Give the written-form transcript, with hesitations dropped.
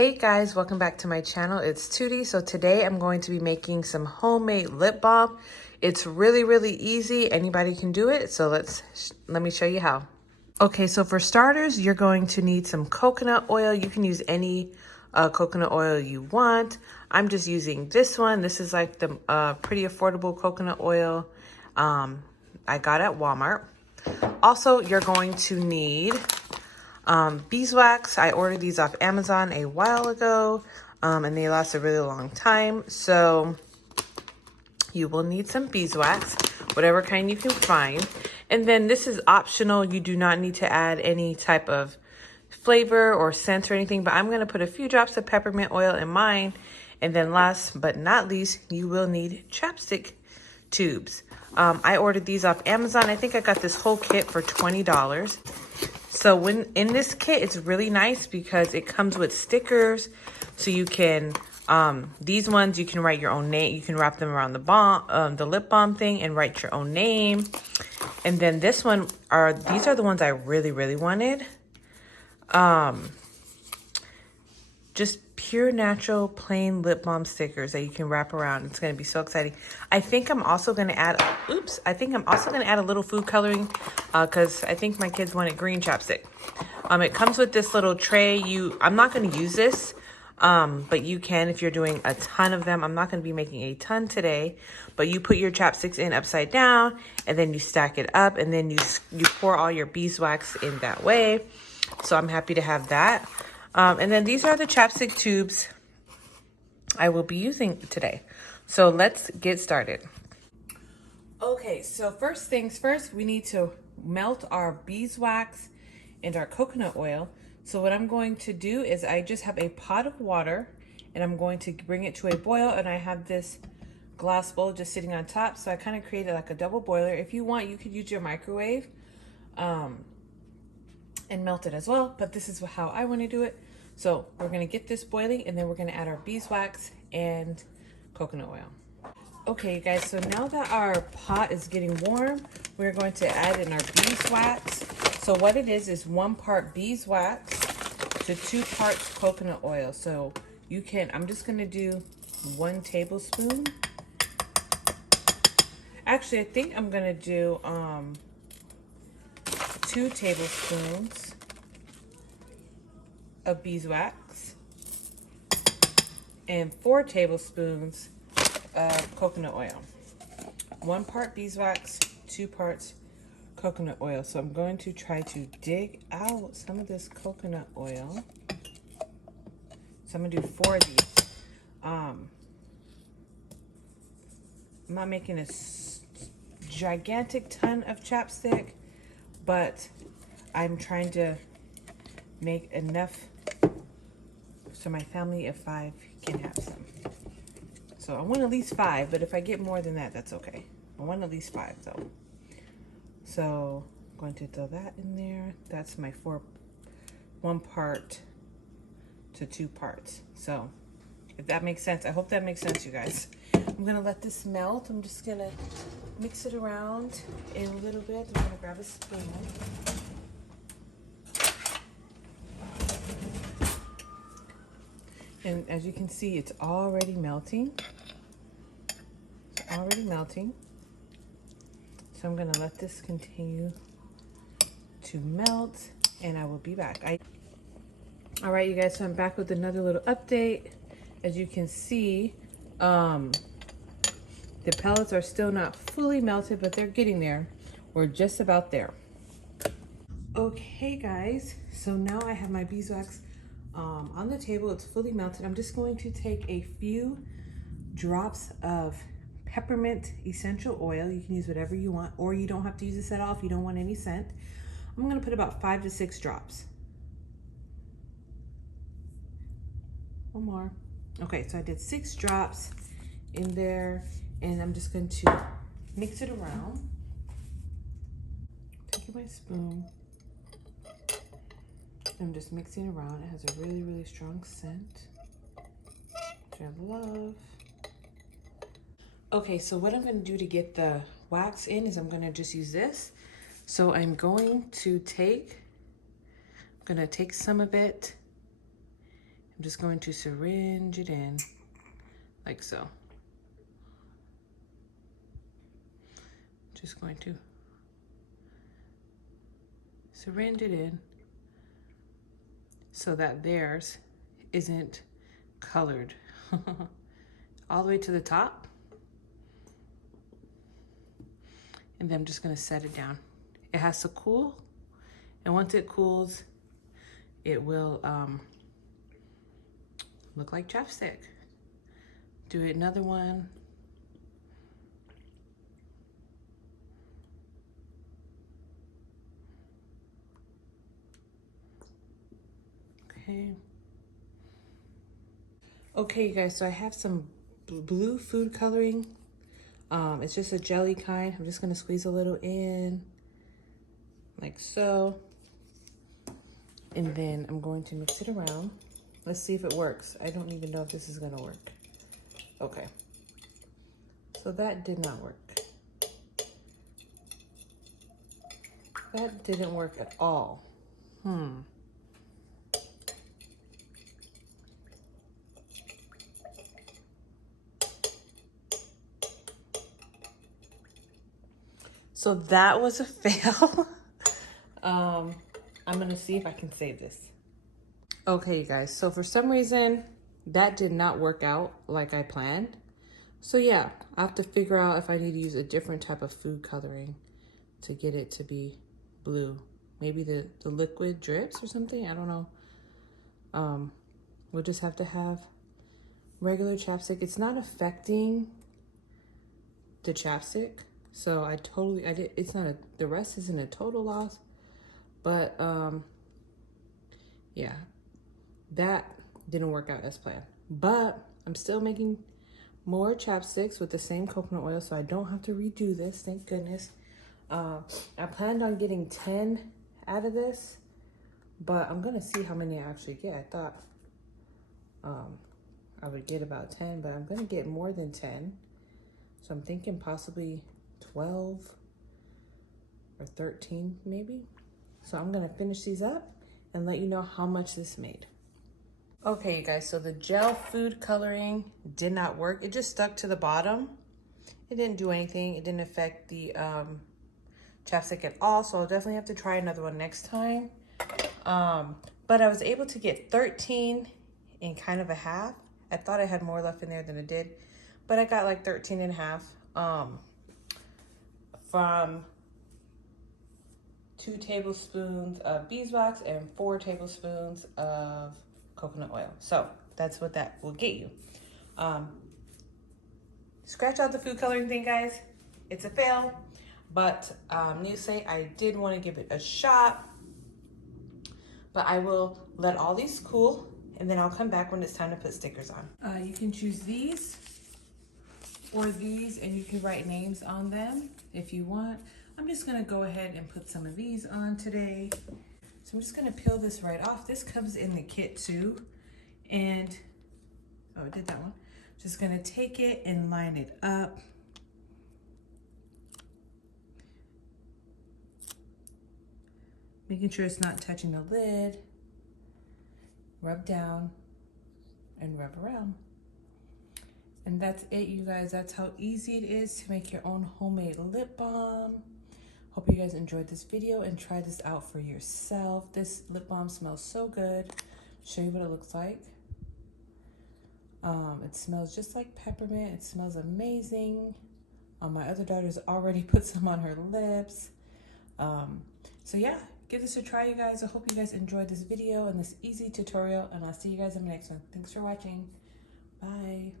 Hey guys, welcome back to my channel. It's Tootie. So today I'm going to be making some homemade lip balm. It's really easy. Anybody can do it. So let me show you how. Okay, so for starters, you're going to need some coconut oil. You can use any coconut oil you want. I'm just using this one. This is like the pretty affordable coconut oil I got at Walmart. Also, you're going to need beeswax. I ordered these off Amazon a while ago, and they last a really long time. So you will need some beeswax, whatever kind you can find. And then this is optional. You do not need to add any type of flavor or scent or anything, but I'm going to put a few drops of peppermint oil in mine. And then last but not least, you will need chapstick tubes. I ordered these off Amazon. I think I got this whole kit for $20. So when in this kit, it's really nice because it comes with stickers. So you can, these ones, you can write your own name. You can wrap them around the lip balm thing and write your own name. And then this one these are the ones I really wanted. Just pure natural plain lip balm stickers that you can wrap around. It's going to be so exciting. I think I'm also going to add, a little food coloring because I think my kids wanted green chapstick. It comes with this little tray. I'm not going to use this, but you can if you're doing a ton of them. I'm not going to be making a ton today, but you put your chapsticks in upside down and then you stack it up and then you pour all your beeswax in that way. So I'm happy to have that. And then these are the chapstick tubes I will be using today. So let's get started. Okay, so first things first, we need to melt our beeswax and our coconut oil. So what I'm going to do is I just have a pot of water and I'm going to bring it to a boil, and I have this glass bowl just sitting on top. So I kind of created like a double boiler. If you want, you could use your microwave and melt it as well, but this is how I want to do it. So we're going to get this boiling and then we're going to add our beeswax and coconut oil. Okay, you guys, so now that our pot is getting warm, we're going to add in our beeswax. So what it is 1 part beeswax to 2 parts coconut oil. So you can, I'm just going to do 1 tablespoon. Actually, I think I'm going to do 2 tablespoons of beeswax and 4 tablespoons of coconut oil. 1 part beeswax, 2 parts coconut oil. So I'm going to try to dig out some of this coconut oil. So I'm gonna do 4 of these. I'm not making a gigantic ton of chapstick, but I'm trying to make enough so my family of 5 can have some. So I want at least 5, but if I get more than that, that's okay. I want at least 5 though. So I'm going to throw that in there. That's my 1 part to 2 parts. So if that makes sense, I hope that makes sense, you guys. I'm gonna let this melt. I'm just gonna mix it around in a little bit. I'm gonna grab a spoon. And as you can see, it's already melting. It's already melting. So I'm gonna let this continue to melt and I will be back. All right, you guys, so I'm back with another little update. As you can see, the pellets are still not fully melted, but they're getting there. We're just about there. Okay, guys, so now I have my beeswax on the table. It's fully melted. I'm just going to take a few drops of peppermint essential oil. You can use whatever you want, or you don't have to use this at all if you don't want any scent. I'm going to put about 5 to 6 drops. 1 more. Okay, so I did 6 drops in there, and I'm just going to mix it around. Taking my spoon. I'm just mixing around. It has a really strong scent, which I love. Okay, so what I'm going to do to get the wax in is I'm going to just use this. So I'm going to take some of it I'm just going to syringe it in like so. Just going to syringe it in so that theirs isn't colored all the way to the top. And then I'm just gonna set it down. It has to cool, and once it cools, it will look like chapstick. Do another one. Okay. Okay, you guys, so I have some blue food coloring. It's just a jelly kind. I'm just gonna squeeze a little in, like so. And then I'm going to mix it around. Let's see if it works. I don't even know if this is gonna work. Okay. So that did not work. That didn't work at all. So that was a fail. I'm gonna see if I can save this. Okay, you guys, so for some reason, that did not work out like I planned. So yeah, I have to figure out if I need to use a different type of food coloring to get it to be blue. Maybe the liquid drips or something, I don't know. We'll just have to have regular chapstick. It's not affecting the chapstick. So it's not the rest isn't a total loss, but yeah, that didn't work out as planned. But I'm still making more chapsticks with the same coconut oil, so I don't have to redo this, thank goodness. I planned on getting 10 out of this, but I'm gonna see how many I actually get. I thought I would get about 10, but I'm gonna get more than 10. So I'm thinking possibly 12 or 13 maybe. So I'm gonna finish these up and let you know how much this made. Okay, you guys, so the gel food coloring did not work. It just stuck to the bottom. It didn't do anything. It didn't affect the chapstick at all, so I'll definitely have to try another one next time. But I was able to get 13 in kind of a half. I thought I had more left in there than I did, but I got like 13 and a half from 2 tablespoons of beeswax and 4 tablespoons of coconut oil. So that's what that will get you. Scratch out the food coloring thing, guys. It's a fail, but needless to say, I did want to give it a shot. But I will let all these cool, and then I'll come back when it's time to put stickers on. You can choose these or these, and you can write names on them if you want. I'm just gonna go ahead and put some of these on today. So I'm just gonna peel this right off. This comes in the kit too. And, oh, I did that one. Just gonna take it and line it up. Making sure it's not touching the lid. Rub down and rub around. And that's it, you guys. That's how easy it is to make your own homemade lip balm. Hope you guys enjoyed this video and try this out for yourself. This lip balm smells so good. Show you what it looks like. It smells just like peppermint. It smells amazing. My other daughter's already put some on her lips. So yeah, give this a try, you guys. I hope you guys enjoyed this video and this easy tutorial, and I'll see you guys in the next one. Thanks for watching. Bye.